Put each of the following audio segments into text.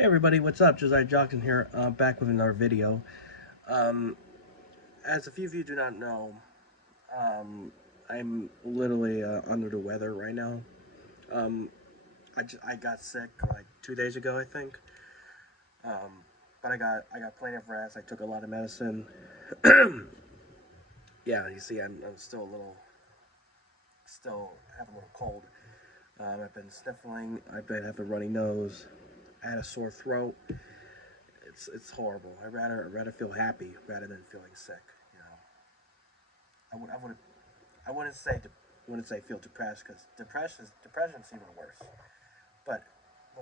Hey everybody, what's up? Josiah Jockton here, back with another video. Um, as a few of you do not know, um, I'm literally under the weather right now. Um, I got sick like 2 days ago, I think. But I got plenty of rest. I took a lot of medicine. Yeah, you see, I'm still still have a little cold. I've been sniffling. I've been having a runny nose. I had a sore throat. It's horrible. I rather feel happy rather than feeling sick. You know, I would I would I wouldn't say feel depressed because depression's even worse. But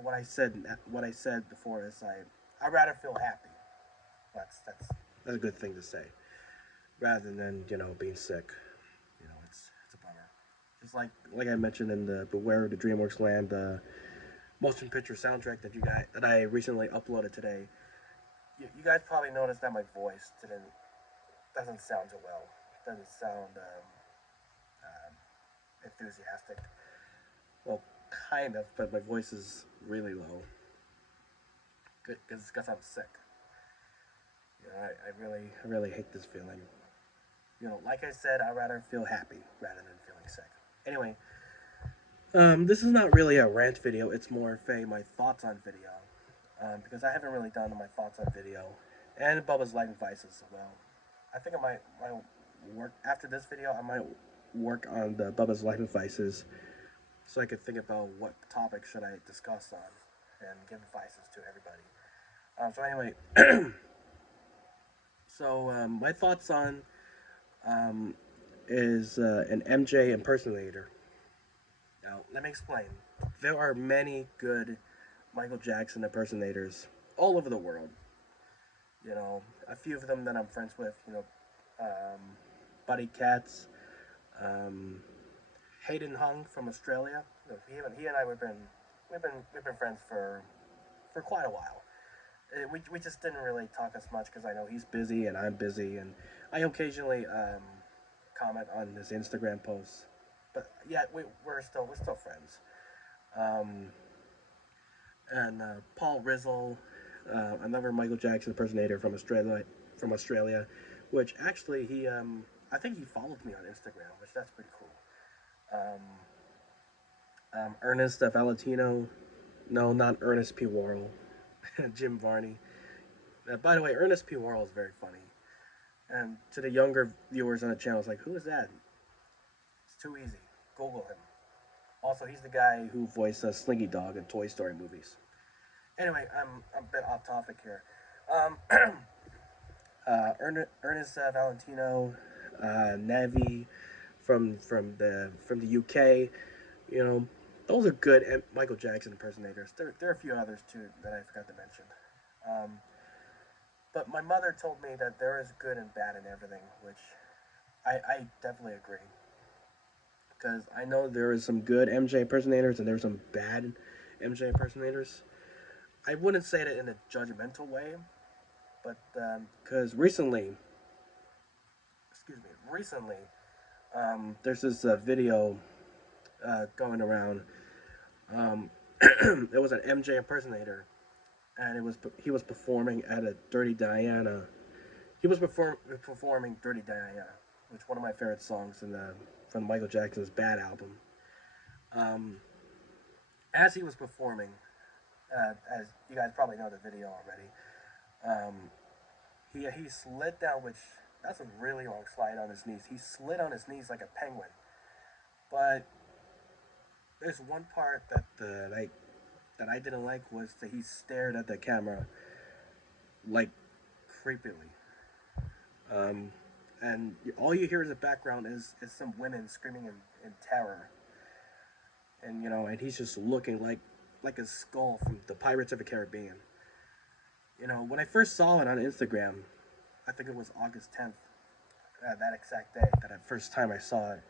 what I said before is I rather feel happy. That's a good thing to say rather than being sick. It's a bummer. Just like I mentioned in the Beware the DreamWorks Land motion picture soundtrack that I recently uploaded today. You guys probably noticed that my voice doesn't sound so well. Doesn't sound enthusiastic. Well, kind of, but my voice is really low because I'm sick. I really hate this feeling. Like I said, I'd rather feel happy rather than feeling sick. Anyway, this is not really a rant video. It's more of my thoughts on video, because I haven't really done my thoughts on video, and Bubba's Light and Vices as well. I think might work after this video. I might work on the Bubba's Life and Vices so I could think about what topic should I discuss on and give advices to everybody. So anyway, my thoughts on um, is an MJ impersonator. Now, let me explain. There are many good Michael Jackson impersonators all over the world. A few of them that I'm friends with. Um, Buddy Katz, um, Hayden Hung from Australia. He and I we've been friends for quite a while. We just didn't really talk as much because I know he's busy and I'm busy, and I occasionally comment on his Instagram posts. But yeah, we're still friends. Um, and Paul Rizzle, another Michael Jackson impersonator from Australia, which actually I think he followed me on Instagram, which that's pretty cool. Um, Ernest Valentino, no, not Ernest P. Worrell, Jim Varney. By the way, Ernest P. Worrell is very funny. And to the younger viewers on the channel, it's like, who is that? It's too easy. Google him. Also, he's the guy who voiced Slinky Dog in Toy Story movies. Anyway, I'm a bit off topic here. Um, Ernest Valentino, Navi from the UK. You know, those are good Michael Jackson impersonators. There are a few others too that I forgot to mention. Um, but my mother told me that there is good and bad in everything, which I definitely agree. Because I know there is some good MJ impersonators and there's some bad MJ impersonators. I wouldn't say that in a judgmental way, but because recently, there's this video going around. It was an MJ impersonator, and he was performing at a Dirty Diana. He was performing Dirty Diana, which is one of my favorite songs from Michael Jackson's Bad album. Um, as he was performing, as you guys probably know the video already, um, he slid down, which that's a really long slide on his knees. He slid on his knees like a penguin. But there's one part that I didn't like was that he stared at the camera like creepily. Um, and all you hear in the background is some women screaming in terror. And and he's just looking like a skull from the Pirates of the Caribbean. When I first saw it on Instagram, I think it was August 10th, that exact day, that first time I saw it.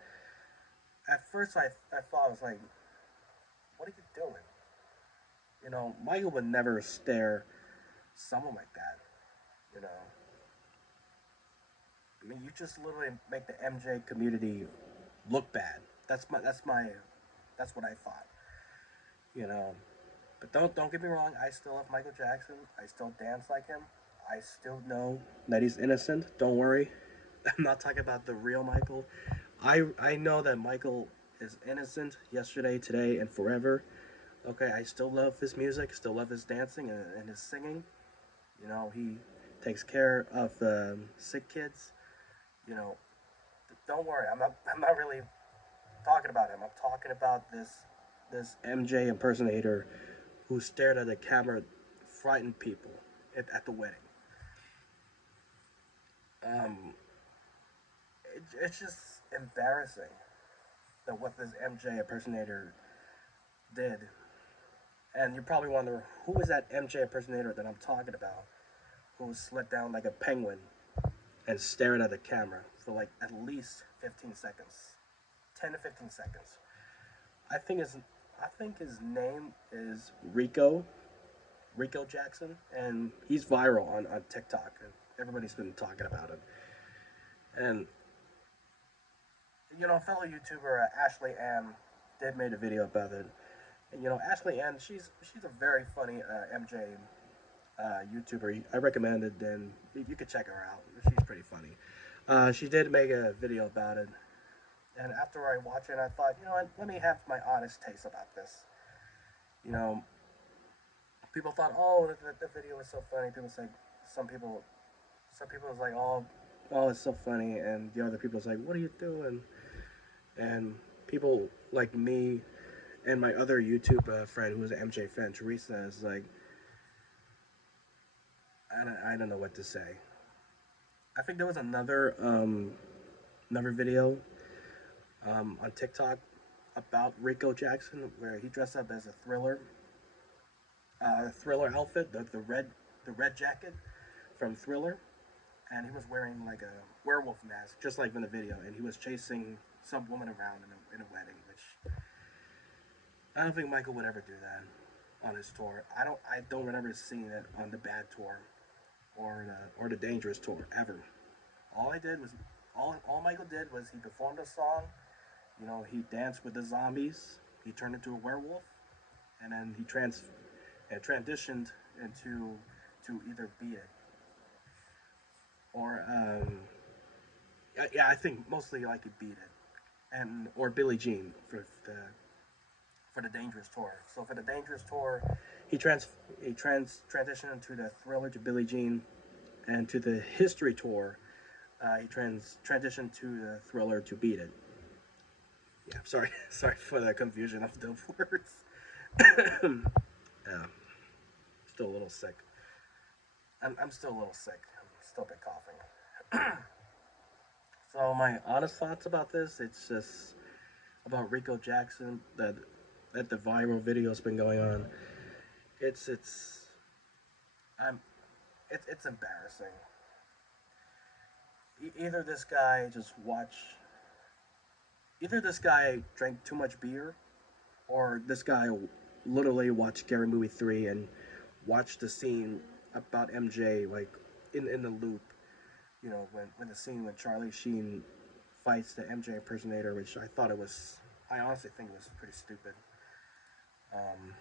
At first, I thought, I was like, what are you doing? Michael would never stare someone like that. You know, I mean, you just literally make the MJ community look bad. That's what I thought. You know, But don't get me wrong. I still love Michael Jackson. I still dance like him. I still know that he's innocent. Don't worry. I'm not talking about the real Michael. I know that Michael is innocent yesterday, today, and forever. Okay, I still love his music, still love his dancing and his singing. You know, he takes care of sick kids. You know, don't worry. I'm not really talking about him. I'm talking about this MJ impersonator who stared at the camera, frightened people at the wedding. Um, it's just embarrassing that what this MJ impersonator did. And you're probably wondering who is that MJ impersonator that I'm talking about, who slid down like a penguin and stared at the camera for like at least 15 seconds, 10 to 15 seconds. I think his I think his name is Rico Jackson, and he's viral on TikTok. And everybody's been talking about it. And you know, fellow YouTuber Ashley Ann did made a video about it. And you know, Ashley Ann, she's a very funny MJ YouTuber. I recommend it, and you could check her out. She's pretty funny. She did make a video about it, and after I watched it, I thought, you know what, let me have my honest taste about this. You know, people thought, oh, the video was so funny. People say, some people, some people was like, oh, it's so funny, and the other people was like, what are you doing? And people like me and my other YouTube friend who was an MJ fan, Teresa, is like, I don't know what to say. I think there was another video on TikTok about Rico Jackson where he dressed up as a Thriller outfit, the red jacket from Thriller, and he was wearing like a werewolf mask, just like in the video, and he was chasing some woman around in a wedding, which I don't think Michael would ever do that on his tour. I don't remember seeing it on the Bad tour or the Dangerous tour ever. All I did was all Michael did was he performed a song. You know, he danced with the zombies. He turned into a werewolf, and then he transitioned into to either be it or yeah, I think mostly like he beat it, and or Billie Jean for the Dangerous tour. So for the Dangerous tour, he transitioned into the Thriller to Billie Jean, and to the History tour, he transitioned to the Thriller to Beat It. Yeah, sorry, sorry for the confusion of the words. Yeah, still a little sick. I'm still a little sick. I'm still a bit coughing. So my honest thoughts about this, it's just about Rico Jackson that the viral video's been going on. It's I'm it's embarrassing. Either this guy just watch either this guy drank too much beer, or this guy literally watched Scary Movie 3 and watched the scene about MJ like in the loop. You know, when the scene when Charlie Sheen fights the MJ impersonator, which I honestly think it was pretty stupid. Um,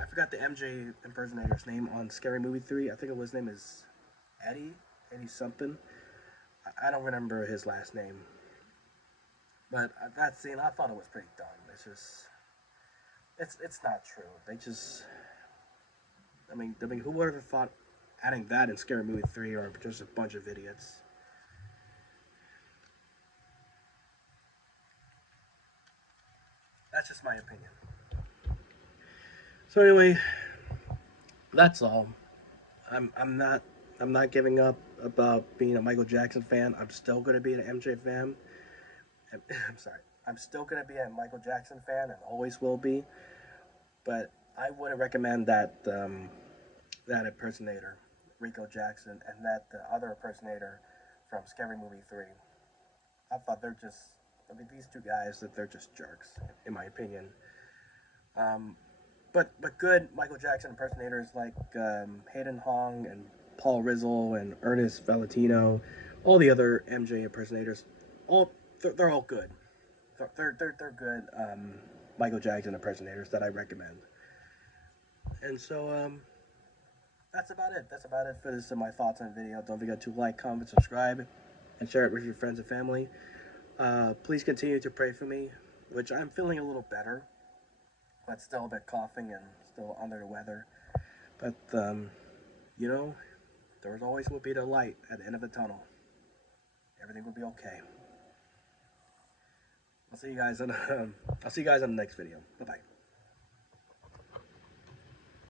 I forgot the MJ impersonator's name on Scary Movie 3. I think his name is Eddie something. I don't remember his last name. But that scene, I thought it was pretty dumb. It's not true. They just, I mean, who would have thought adding that in Scary Movie 3 are just a bunch of idiots? That's just my opinion. So anyway, that's all. I'm I'm not I'm not giving up about being a Michael Jackson fan. I'm still gonna be an MJ fan. I'm sorry. I'm still gonna be a Michael Jackson fan and always will be. But I wouldn't recommend that impersonator, Rico Jackson, and that other impersonator from Scary Movie 3. I thought they're just, I mean, these two guys, that they're just jerks, in my opinion. Um, but good Michael Jackson impersonators like Hayden Hong and Paul Rizzle and Ernest Valentino, all the other MJ impersonators, they're all good. They're good Michael Jackson impersonators that I recommend. And so, that's about it. That's about it for this my thoughts on the video. Don't forget to like, comment, subscribe, and share it with your friends and family. Please continue to pray for me, which I'm feeling a little better, but still a bit coughing and still under the weather. But, you know, there always will be the light at the end of the tunnel. Everything will be okay. I'll see you guys on the next video. Bye bye.